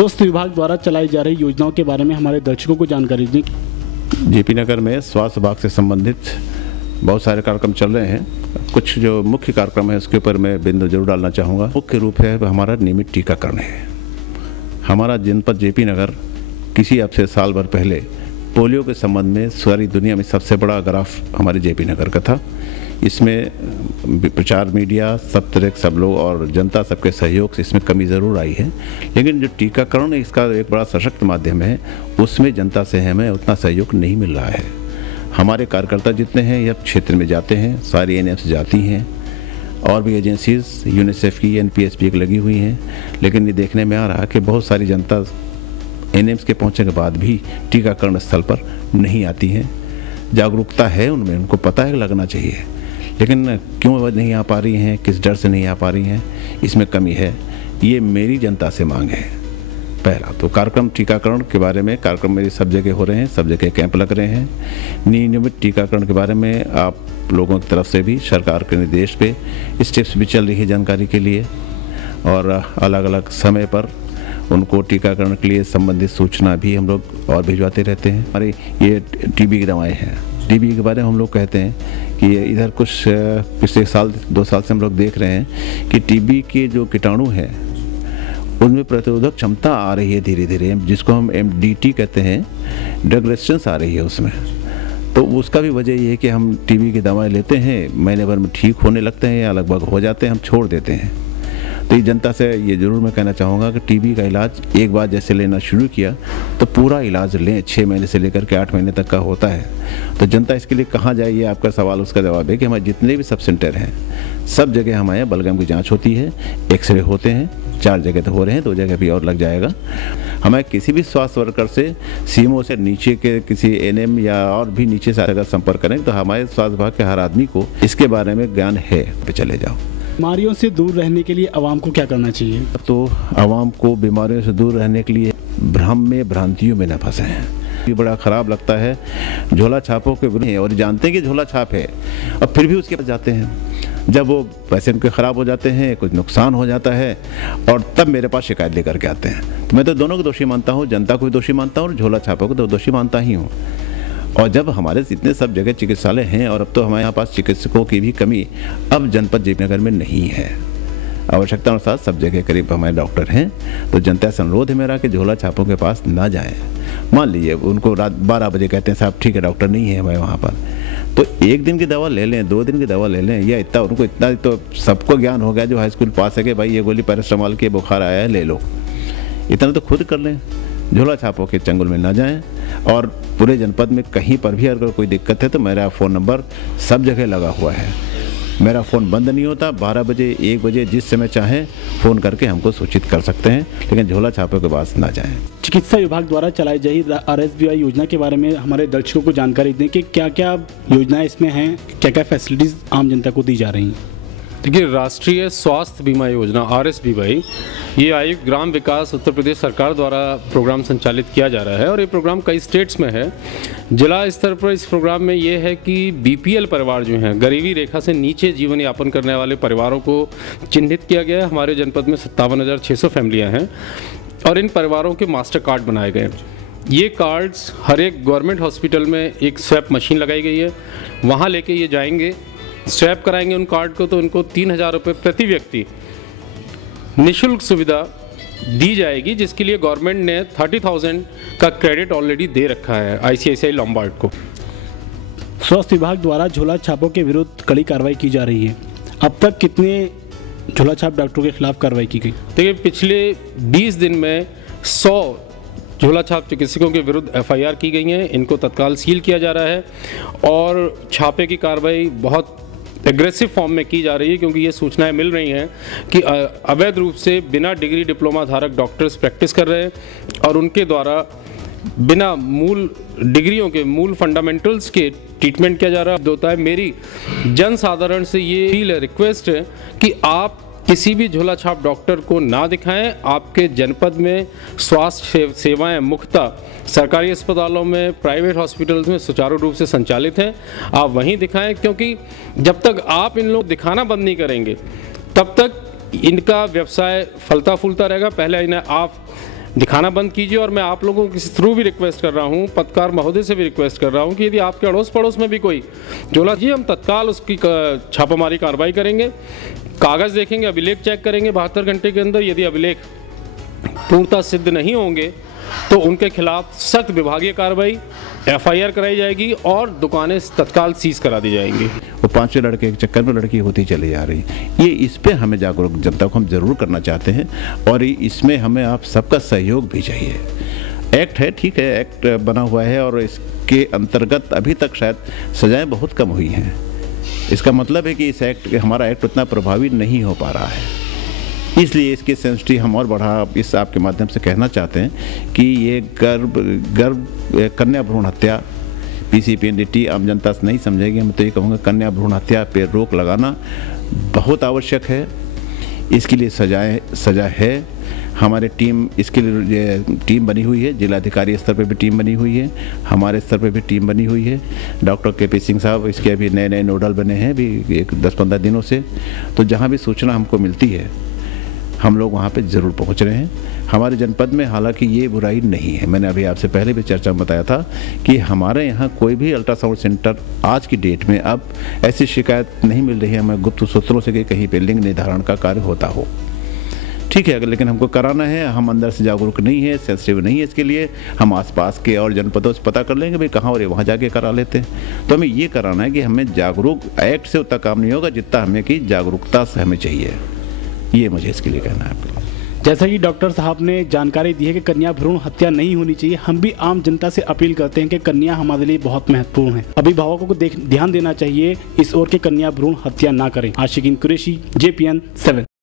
स्वास्थ्य विभाग द्वारा चलाई जा रही योजनाओं के बारे में हमारे दर्शकों को जानकारी दें। जेपी नगर में स्वास्थ्य विभाग से संबंधित बहुत सारे कार्यक्रम चल रहे हैं। कुछ जो मुख्य कार्यक्रम है उसके ऊपर मैं बिंदु जरूर डालना चाहूँगा। मुख्य रूप है हमारा नियमित टीकाकरण है। हमारा जनपद जेपी नगर किसी अब से साल भर पहले पोलियो के संबंध में सारी दुनिया में सबसे बड़ा ग्राफ हमारे जेपी नगर का था। इसमें प्रचार मीडिया सब तरह सब लोग और जनता सबके सहयोग से इसमें कमी ज़रूर आई है, लेकिन जो टीकाकरण इसका एक बड़ा सशक्त माध्यम है उसमें जनता से हमें उतना सहयोग नहीं मिल रहा है। हमारे कार्यकर्ता जितने हैं ये क्षेत्र में जाते हैं, सारी एनएम्स जाती हैं और भी एजेंसीज यूनिसेफ की एनपीएसपी की लगी हुई हैं, लेकिन ये देखने में आ रहा है कि बहुत सारी जनता एनएम्स के पहुंचने के बाद भी टीकाकरण स्थल पर नहीं आती हैं। जागरूकता है उनमें, उनको पता है लगना चाहिए, लेकिन क्यों वह नहीं आ पा रही हैं, किस डर से नहीं आ पा रही हैं, इसमें कमी है। ये मेरी जनता से मांग है। पहला तो कार्यक्रम टीकाकरण के बारे में कार्यक्रम मेरी सब जगह हो रहे हैं, सब जगह कैंप लग रहे हैं। नियमित टीकाकरण के बारे में आप लोगों की तरफ से भी सरकार के निर्देश पे स्टेप्स भी चल रही है जानकारी के लिए, और अलग अलग समय पर उनको टीकाकरण के लिए संबंधित सूचना भी हम लोग और भिजवाते रहते हैं। हमारे ये टीबी की दवाएँ हैं, टीबी के बारे में हम लोग कहते हैं कि इधर कुछ पिछले साल 2 साल से हम लोग देख रहे हैं कि टीबी के जो कीटाणु हैं उनमें प्रतिरोधक क्षमता आ रही है धीरे धीरे, जिसको हम MDT कहते हैं, ड्रग रेजिस्टेंस आ रही है उसमें। तो उसका भी वजह ये है कि हम टीबी की दवाएं लेते हैं, महीने भर में ठीक होने लगते हैं या लगभग हो जाते हैं, हम छोड़ देते हैं। तो ये जनता से ये ज़रूर मैं कहना चाहूँगा कि टीबी का इलाज एक बार जैसे लेना शुरू किया तो पूरा इलाज लें। 6 महीने से लेकर के 8 महीने तक का होता है। तो जनता इसके लिए कहाँ जाए, ये आपका सवाल, उसका जवाब है कि हमारे जितने भी सब सेंटर हैं सब जगह हमारे यहाँ बलगम की जाँच होती है, एक्सरे होते हैं। 4 जगह तो हो रहे हैं, 2 जगह भी और लग जाएगा। हमें किसी भी स्वास्थ्य वर्कर से सीएमओ से नीचे के किसी एनएम या और भी नीचे से अगर संपर्क करें तो हमारे स्वास्थ्य विभाग के हर आदमी को इसके बारे में ज्ञान है। पे चले जाओ। बीमारियों से दूर रहने के लिए आवाम को क्या करना चाहिए? तो आवाम को बीमारियों से दूर रहने के लिए भ्रम में भ्रांतियों में न फंसे हैं। ये बड़ा ख़राब लगता है झोला छापों के विरुद्ध, और जानते हैं कि झोला छाप है और फिर भी उसके पास जाते हैं। जब वो पैसे उनके ख़राब हो जाते हैं, कुछ नुकसान हो जाता है, और तब मेरे पास शिकायत लेकर के आते हैं। तो मैं तो दोनों को दोषी मानता हूँ, जनता को भी दोषी मानता हूँ और झोला छापों को तो दोषी मानता ही हूँ। और जब हमारे इतने सब जगह चिकित्सालय हैं और अब तो हमारे यहाँ पास चिकित्सकों की भी कमी अब जनपद जेपी नगर में नहीं है, आवश्यकता अनुसार सब जगह करीब हमारे डॉक्टर हैं। तो जनता से अनुरोध है मेरा कि झोला छापों के पास ना जाएं। मान लीजिए उनको रात 12 बजे कहते हैं साहब ठीक है डॉक्टर नहीं है हमारे वहाँ पर, तो 1 दिन की दवा ले लें, 2 दिन की दवा ले लें, या इतना उनको इतना तो सबको ज्ञान हो गया जो हाई स्कूल पास है कि भाई ये गोली पैरास्टामॉल की बुखार आया है ले लो, इतना तो खुद कर लें। झोला छापों के चंगुल में ना जाएं। और पूरे जनपद में कहीं पर भी अगर कोई दिक्कत है तो मेरा फ़ोन नंबर सब जगह लगा हुआ है। मेरा फ़ोन बंद नहीं होता, 12 बजे 1 बजे जिस समय चाहें फ़ोन करके हमको सूचित कर सकते हैं, लेकिन झोला छापों के पास ना जाएं। चिकित्सा विभाग द्वारा चलाई जा रही RSBI योजना के बारे में हमारे दर्शकों को जानकारी दें कि क्या क्या योजनाएं इसमें हैं, क्या क्या फैसिलिटीज़ आम जनता को दी जा रही हैं। देखिए, राष्ट्रीय स्वास्थ्य बीमा योजना RSBY ये आयुक्त ग्राम विकास उत्तर प्रदेश सरकार द्वारा प्रोग्राम संचालित किया जा रहा है और ये प्रोग्राम कई स्टेट्स में है। जिला स्तर पर इस प्रोग्राम में ये है कि BPL परिवार जो हैं, गरीबी रेखा से नीचे जीवन यापन करने वाले परिवारों को चिन्हित किया गया है। हमारे जनपद में 57,600 फैमिलियाँ हैं और इन परिवारों के मास्टर कार्ड बनाए गए। ये कार्ड्स हर एक गवर्नमेंट हॉस्पिटल में एक स्वैप मशीन लगाई गई है, वहाँ लेके ये जाएंगे, स्वैप कराएंगे उन कार्ड को, तो उनको 3,000 रुपये प्रति व्यक्ति निःशुल्क सुविधा दी जाएगी, जिसके लिए गवर्नमेंट ने 30,000 का क्रेडिट ऑलरेडी दे रखा है ICICI लॉम्बार्ड को। स्वास्थ्य विभाग द्वारा झोला छापों के विरुद्ध कड़ी कार्रवाई की जा रही है। अब तक कितने झोला छाप डॉक्टरों के खिलाफ कार्रवाई की गई? देखिए, पिछले 20 दिन में 100 झोला छाप चिकित्सकों के विरुद्ध FIR की गई हैं। इनको तत्काल सील किया जा रहा है और छापे की कार्रवाई बहुत एग्रेसिव फॉर्म में की जा रही है, क्योंकि ये सूचनाएं मिल रही हैं कि अवैध रूप से बिना डिग्री डिप्लोमा धारक डॉक्टर्स प्रैक्टिस कर रहे हैं और उनके द्वारा बिना मूल डिग्रियों के, मूल फंडामेंटल्स के ट्रीटमेंट किया जा रहा होता है। मेरी जन साधारण से ये रिक्वेस्ट है कि आप किसी भी झोला छाप डॉक्टर को ना दिखाएं। आपके जनपद में स्वास्थ्य सेवाएं मुख्यतः सरकारी अस्पतालों में, प्राइवेट हॉस्पिटल्स में सुचारू रूप से संचालित हैं, आप वहीं दिखाएं, क्योंकि जब तक आप इन लोग दिखाना बंद नहीं करेंगे तब तक इनका व्यवसाय फलता फूलता रहेगा। पहले इन्हें आप दिखाना बंद कीजिए। और मैं आप लोगों के थ्रू भी रिक्वेस्ट कर रहा हूँ, पत्रकार महोदय से भी रिक्वेस्ट कर रहा हूँ कि यदि आपके अड़ोस पड़ोस में भी कोई झोला जी, हम तत्काल उसकी छापामारी कार्रवाई करेंगे, कागज़ देखेंगे, अभिलेख चेक करेंगे 72 घंटे के अंदर। यदि अभिलेख पूर्णतः सिद्ध नहीं होंगे तो उनके खिलाफ सख्त विभागीय कार्रवाई, FIR कराई जाएगी और दुकानें तत्काल सीज करा दी जाएंगी। वो 5वें लड़के एक चक्कर में लड़की होती चली जा रही, ये इस पे हमें जागरूक जनता को हम जरूर करना चाहते हैं और इसमें हमें आप सबका सहयोग भी चाहिए। एक्ट है, ठीक है, एक्ट बना हुआ है और इसके अंतर्गत अभी तक शायद सजाएं बहुत कम हुई हैं। इसका मतलब है कि हमारा एक्ट उतना प्रभावी नहीं हो पा रहा है, इसलिए इसकी सेंसिटिविटी हम और बढ़ा इस आपके माध्यम से कहना चाहते हैं कि ये कन्या भ्रूण हत्या PCPNDT आम जनता से नहीं समझेगी। मैं तो ये कहूँगा कन्या भ्रूण हत्या पे रोक लगाना बहुत आवश्यक है। इसके लिए सजा है। हमारे टीम इसके लिए टीम बनी हुई है, जिलाधिकारी स्तर पे भी टीम बनी हुई है, हमारे स्तर पे भी टीम बनी हुई है। डॉक्टर KP सिंह साहब इसके अभी नए नोडल बने हैं अभी 10-15 दिनों से। तो जहाँ भी सूचना हमको मिलती है हम लोग वहाँ पे ज़रूर पहुँच रहे हैं। हमारे जनपद में हालांकि ये बुराई नहीं है, मैंने अभी आपसे पहले भी चर्चा में बताया था कि हमारे यहाँ कोई भी अल्ट्रासाउंड सेंटर आज की डेट में अब ऐसी शिकायत नहीं मिल रही है हमें गुप्त सूत्रों से कि कहीं पे लिंग निर्धारण का कार्य होता हो। ठीक है, अगर लेकिन हमको कराना है, हम अंदर से जागरूक नहीं है, सेंसिटिव नहीं है इसके लिए, हम आसपास के और जनपदों से पता कर लेंगे भाई कहाँ और वहाँ जाके करा लेते हैं। तो हमें ये कराना है कि हमें जागरूक, एक्ट से उतना काम नहीं होगा जितना हमें की जागरूकता से हमें चाहिए। ये मुझे इसके लिए कहना है। जैसा कि डॉक्टर साहब ने जानकारी दी है कि कन्या भ्रूण हत्या नहीं होनी चाहिए, हम भी आम जनता से अपील करते हैं कि कन्या हमारे लिए बहुत महत्वपूर्ण है। अभिभावकों को ध्यान देना चाहिए इस ओर के कन्या भ्रूण हत्या ना करें। आशिकीन कुरैशी, JPN 7।